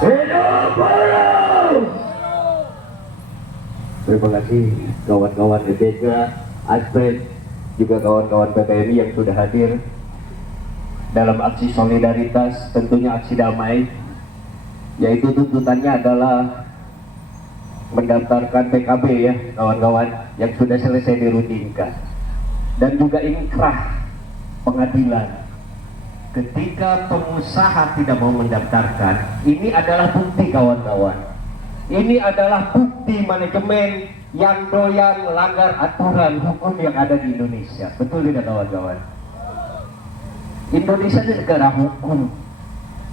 Hidup buruh. Terima kasih kawan-kawan EBK, Aspek, juga kawan-kawan PPMI yang sudah hadir dalam aksi solidaritas, tentunya aksi damai, yaitu tuntutannya adalah mendaftarkan PKB ya kawan-kawan yang sudah selesai dirundingkan, dan juga inkrah pengadilan ketika pengusaha tidak mau mendaftarkan. Ini adalah bukti kawan-kawan, ini adalah bukti manajemen yang doyan melanggar aturan hukum yang ada di Indonesia. Betul tidak kawan-kawan? Indonesia ini negara hukum,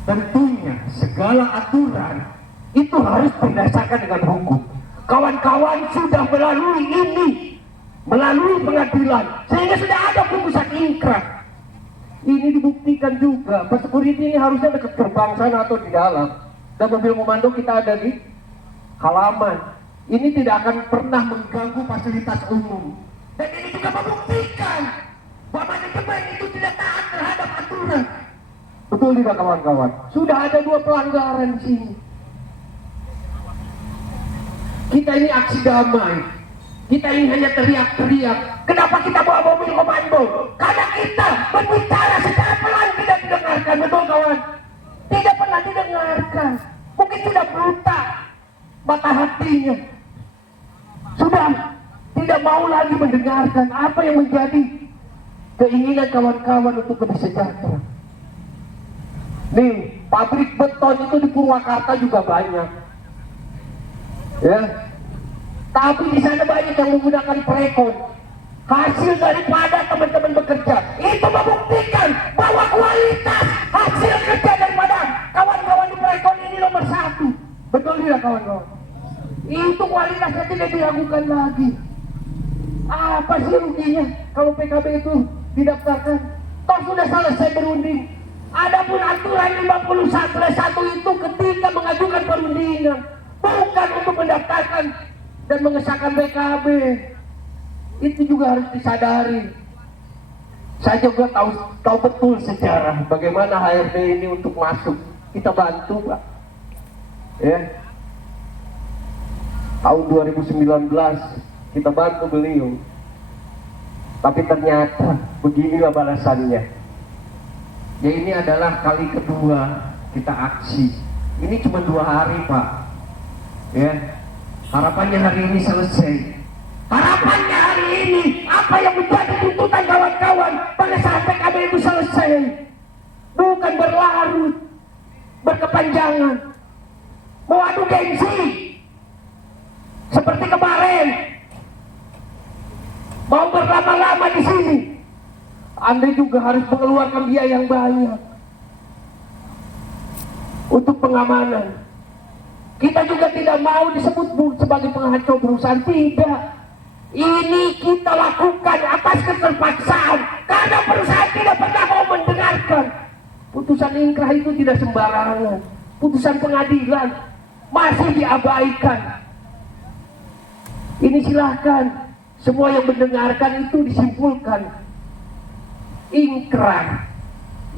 tentunya segala aturan itu harus berdasarkan dengan hukum. Kawan-kawan sudah melalui ini, melalui pengadilan, sehingga sudah ada putusan inkrah. Ini dibuktikan juga. Security ini harusnya dekat gerbang sana atau di dalam, dan mobil komando kita ada di halaman. Ini tidak akan pernah mengganggu fasilitas umum, dan ini juga membuktikan bahwa manajemen itu tidak taat terhadap aturan. Betul tidak kawan-kawan? Sudah ada 2 pelanggaran di sini. Kita ini aksi damai, kita ini hanya teriak-teriak. Kenapa kita bawa mobil komando? Karena kita berbicara secara pelan, tidak didengarkan. Betul kawan? Tidak pernah didengarkan. Mungkin sudah buta mata hatinya, sudah tidak mau lagi mendengarkan apa yang menjadi keinginan kawan-kawan untuk lebih sejahtera. Nih, pabrik beton itu di Purwakarta juga banyak, ya. Tapi di sana banyak yang menggunakan prekon. Hasil daripada teman-teman bekerja itu membuktikan bahwa kualitas hasil kerja daripada kawan-kawan di prekon ini nomor 1. Betul tidak kawan-kawan? Itu kualitasnya tidak diragukan lagi. Apa sih ruginya kalau PKB itu didaftarkan? Toh sudah selesai berunding. Adapun aturan 51 itu ketika mengajukan perundingan, bukan untuk mendaftarkan dan mengesahkan PKB. Itu juga harus disadari. Saya juga tahu betul sejarah bagaimana HRD ini untuk masuk. Kita bantu, Pak. Ya. Tahun 2019 kita bantu beliau. Tapi ternyata beginilah balasannya. Ya, ini adalah kali kedua kita aksi. Ini cuma 2 hari, Pak. Ya. Harapannya hari ini selesai. Harapannya hari ini apa yang menjadi tuntutan kawan-kawan pada saat PKB itu selesai. Bukan berlarut, berkepanjangan, mau adu gengsi seperti kemarin, mau berlama-lama di sini. Anda juga harus mengeluarkan biaya yang banyak untuk pengamanan. Kita juga tidak mau disebut sebagai pengacau perusahaan, tidak. Ini kita lakukan atas keterpaksaan karena perusahaan tidak pernah mau mendengarkan. Putusan inkrah itu tidak sembarangan. Putusan pengadilan masih diabaikan. Ini silahkan semua yang mendengarkan itu disimpulkan. Inkrah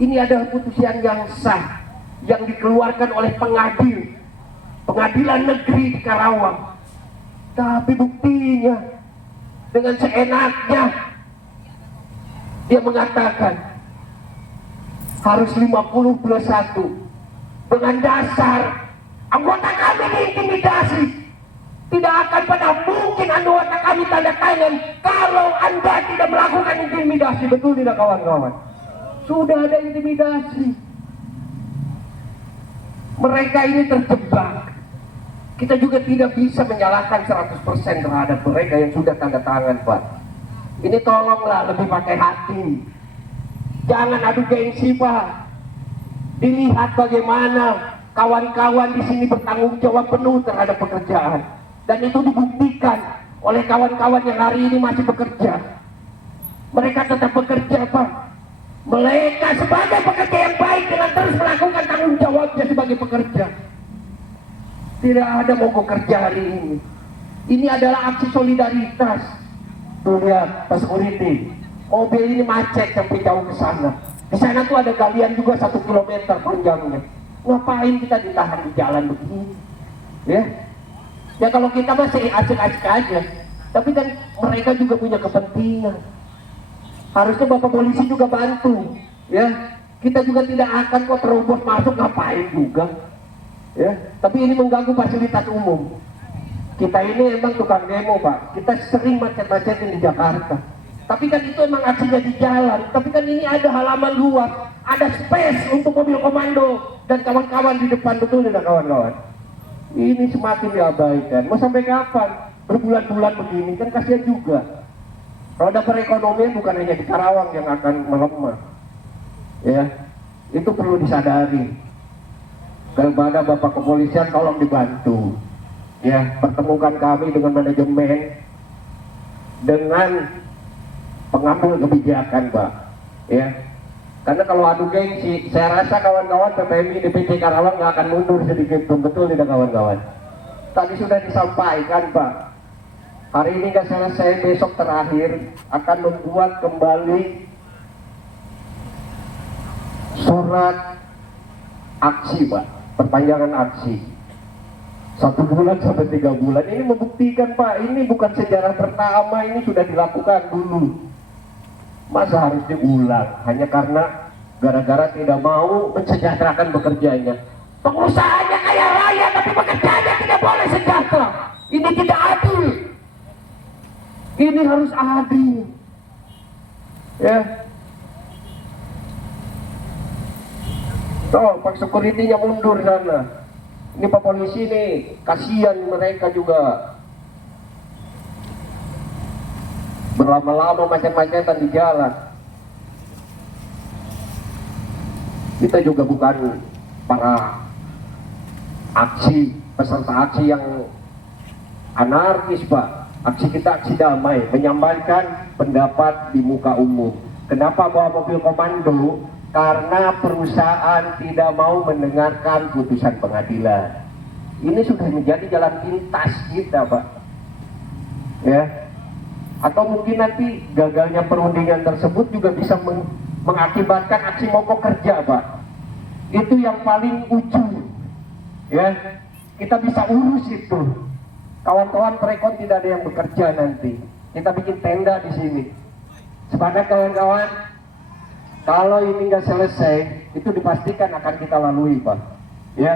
ini adalah putusan yang sah yang dikeluarkan oleh pengadilan negeri di Karawang. Tapi buktinya dengan seenaknya dia mengatakan harus 50+1 dengan dasar anggota kami diintimidasi. Tidak akan pernah mungkin anggota kami tanda tangan kalau Anda tidak melakukan intimidasi. Betul tidak kawan-kawan? Sudah ada intimidasi. Mereka ini terjebak. Kita juga tidak bisa menyalahkan 100% terhadap mereka yang sudah tanda tangan, Pak. Ini tolonglah lebih pakai hati. Jangan adu gengsi, Pak. Dilihat bagaimana kawan-kawan di sini bertanggung jawab penuh terhadap pekerjaan. Dan itu dibuktikan oleh kawan-kawan yang hari ini masih bekerja. Mereka tetap bekerja, Pak. Mereka sebagai pekerja yang baik dengan terus melakukan tanggung jawabnya sebagai pekerja. Tidak ada mogok kerja hari ini. Ini adalah aksi solidaritas. Tuh lihat, Pak Security. Mobil ini macet sampai jauh ke sana. Di sana tuh ada galian juga 1 kilometer panjangnya. Ngapain kita ditahan di jalan begini? Ya, ya kalau kita masih asik-asik aja, tapi kan mereka juga punya kepentingan. Harusnya Bapak polisi juga bantu, ya. Kita juga tidak akan kok terobos masuk, ngapain juga, ya. Tapi ini mengganggu fasilitas umum. Kita ini emang tukang demo, Pak. Kita sering macet-macetin di Jakarta. Tapi kan itu emang aksinya di jalan. Tapi kan ini ada halaman luas, ada space untuk mobil komando dan kawan-kawan di depan, betul tidak kawan-kawan? Ini semakin diabaikan. Mau sampai kapan? Berbulan-bulan begini kan kasihan juga. Roda perekonomian bukan hanya di Karawang yang akan melemah. Ya, itu perlu disadari. Kepada Bapak Kepolisian tolong dibantu. Ya, pertemukan kami dengan manajemen, dengan pengambil kebijakan, Pak. Ya, karena kalau adu gengsi, saya rasa kawan-kawan PPMI DPC Karawang nggak akan mundur sedikit pun, betul tidak kawan-kawan? Tadi sudah disampaikan, Pak. Hari ini nggak selesai, besok terakhir akan membuat kembali surat aksi, Pak, perpanjangan aksi 1 bulan sampai 3 bulan. Ini membuktikan, Pak, ini bukan sejarah pertama, ini sudah dilakukan dulu. Masa harus diulang hanya karena gara-gara tidak mau mensejahterakan bekerjanya? Pengusahanya kaya raya tapi pekerjanya tidak boleh sejahtera. Ini tidak adil. Ini harus adil, ya. Tuh, Pak Security-nya mundur sana. Ini Pak Polisi nih, kasihan mereka juga. Berlama-lama macet-macetan di jalan. Kita juga bukan para peserta aksi yang anarkis, Pak. Aksi kita aksi damai, menyampaikan pendapat di muka umum. Kenapa bawa mobil komando? Karena perusahaan tidak mau mendengarkan putusan pengadilan. Ini sudah menjadi jalan pintas kita, Pak. Ya. Atau mungkin nanti gagalnya perundingan tersebut juga bisa mengakibatkan aksi mogok kerja, Pak. Itu yang paling ujung. Ya. Kita bisa urus itu. Kawan-kawan Prekon tidak ada yang bekerja nanti. Kita bikin tenda di sini. Sepakat kawan-kawan? Kalau ini nggak selesai, itu dipastikan akan kita lalui, Pak. Ya.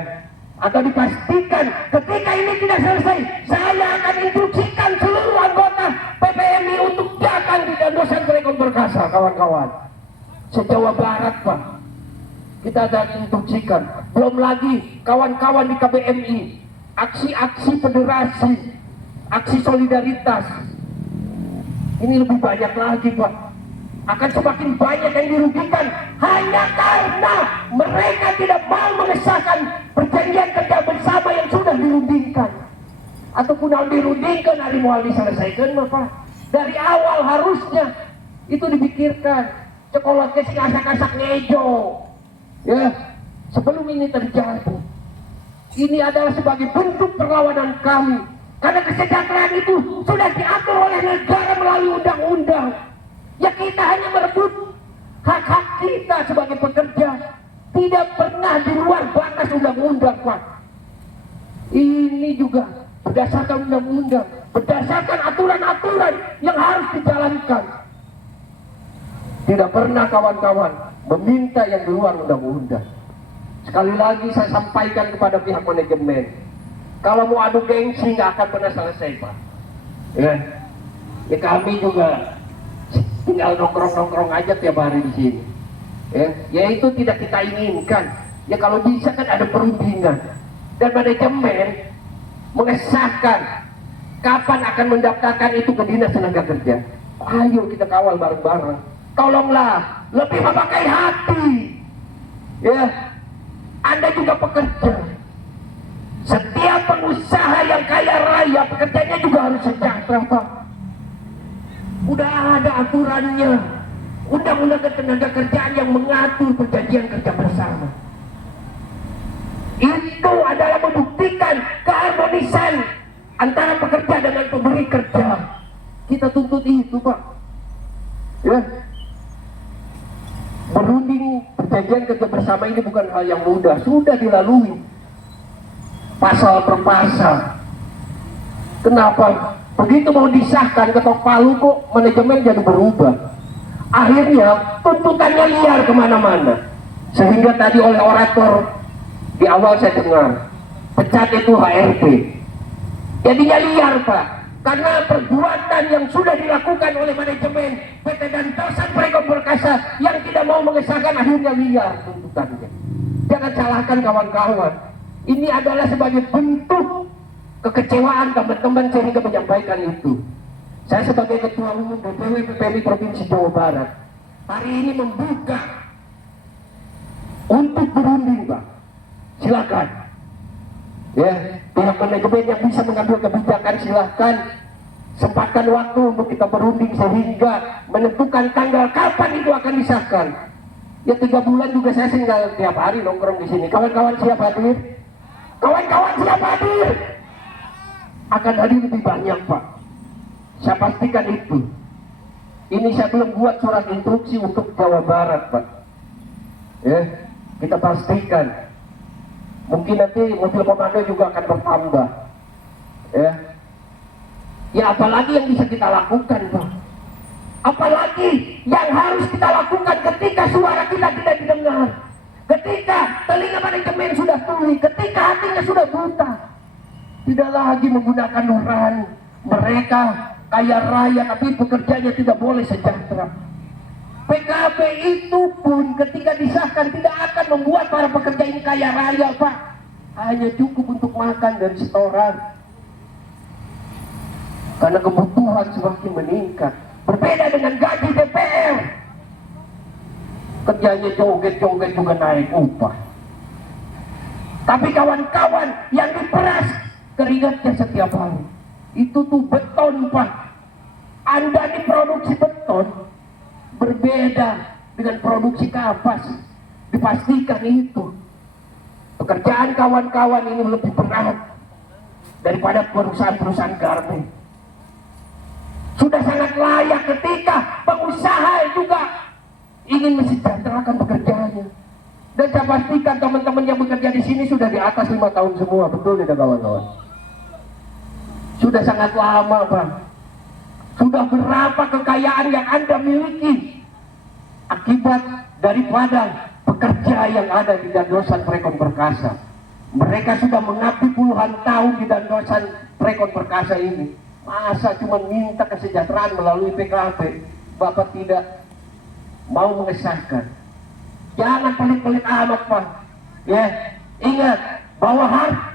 Atau dipastikan ketika ini tidak selesai, saya akan instruksikan seluruh anggota PPMI untuk datang di dosen Prekon Perkasa, kawan-kawan. Se-Jawa Barat, Pak. Kita akan instruksikan. Belum lagi kawan-kawan di KBMI, aksi-aksi federasi, aksi solidaritas. Ini lebih banyak lagi, Pak. Akan semakin banyak yang dirugikan hanya karena mereka tidak mau mengesahkan perjanjian kerja bersama yang sudah dirundingkan. Ataupun yang dirundingkan hari mau diselesaikan, Pak. Dari awal harusnya itu dipikirkan. Sekolah kesing asak-asak ngejo. Ya, sebelum ini terjadi. Ini adalah sebagai bentuk perlawanan kami. Karena kesejahteraan itu sudah diatur oleh negara melalui undang-undang. Ya kita hanya merebut hak-hak kita sebagai pekerja. Tidak pernah di luar batas undang-undang, Pak. Ini juga berdasarkan undang-undang, berdasarkan aturan-aturan yang harus dijalankan. Tidak pernah kawan-kawan meminta yang di luar undang-undang. Sekali lagi saya sampaikan kepada pihak manajemen, kalau mau adu gengsi nggak akan pernah selesai, Pak. Ya, ya kami juga tinggal nongkrong-nongkrong aja tiap hari di sini. Ya itu tidak kita inginkan. Ya kalau bisa kan ada perundingan dan manajemen mengesahkan kapan akan mendaftarkan itu ke Dinas Tenaga Kerja. Ayo kita kawal bareng-bareng. Tolonglah lebih memakai hati. Ya, Anda juga pekerja. Setiap pengusaha yang kaya raya, pekerjanya juga harus sejahtera, Pak. Udah ada aturannya. Undang-undang Ketenaga Kerjaan yang mengatur perjanjian kerja bersama. Itu adalah membuktikan keharmonisan antara pekerja dengan pemberi kerja. Kita tuntut itu, Pak. Ya. Berunding perjanjian kerja bersama bersama ini bukan hal yang mudah, sudah dilalui pasal per pasal. Kenapa? Begitu mau disahkan ketok palu kok manajemen jadi berubah. Akhirnya tuntutannya liar kemana-mana. Sehingga tadi oleh orator di awal saya dengar, pecat itu HRD. Jadinya liar Pak, karena perbuatan yang sudah dilakukan oleh manajemen PT Dantosan Freeport Perkasa yang tidak mau mengesahkan akhirnya liar tuntutannya. Jangan salahkan kawan-kawan, ini adalah sebagai bentuk kekecewaan teman-teman sehingga menyampaikan itu. Saya sebagai Ketua Umum DPW PPMI Provinsi Jawa Barat hari ini membuka untuk berunding Pak, silakan ya, pihak manajemen yang bisa mengambil kebijakan silakan, sempatkan waktu untuk kita berunding sehingga menentukan tanggal kapan itu akan disahkan. Ya 3 bulan juga saya tinggal tiap hari nongkrong di sini. Kawan-kawan siap hadir? Kawan-kawan siap hadir? Akan hadir lebih banyak Pak, saya pastikan itu. Ini saya belum buat surat instruksi untuk Jawa Barat Pak ya, kita pastikan. Mungkin nanti mobil komando juga akan bertambah ya. Ya apalagi yang bisa kita lakukan Pak, apalagi yang harus kita lakukan ketika suara kita tidak didengar, ketika telinga manajemen sudah tuli, ketika hatinya sudah buta, tidak lagi menggunakan nurani. Mereka kaya raya tapi pekerjanya tidak boleh sejahtera. PKB itu pun ketika disahkan tidak akan membuat para pekerja ini kaya raya Pak, hanya cukup untuk makan dan setoran, karena kebutuhan semakin meningkat. Berbeda dengan gaji DPR, kerjanya joget-joget juga naik upah, tapi kawan-kawan yang diperas keringatnya setiap hari. Itu tuh beton Pak, Anda diproduksi beton berbeda dengan produksi kapas, dipastikan itu pekerjaan kawan-kawan ini lebih berat daripada perusahaan-perusahaan garmen. Sudah sangat layak ketika pengusaha juga ingin mensejahterakan pekerjaannya. Dan saya pastikan teman-teman yang bekerja di sini sudah di atas 5 tahun semua, betul tidak kawan-kawan? Sudah sangat lama Pak. Sudah berapa kekayaan yang Anda miliki akibat daripada pekerja yang ada di Dantosan Freeport Perkasa. Mereka sudah mengabdi puluhan tahun di Dantosan Freeport Perkasa ini. Masa cuma minta kesejahteraan melalui PKB, Bapak tidak mau mengesahkan? Jangan pelit-pelit amat Pak ya. Ingat bahwa harta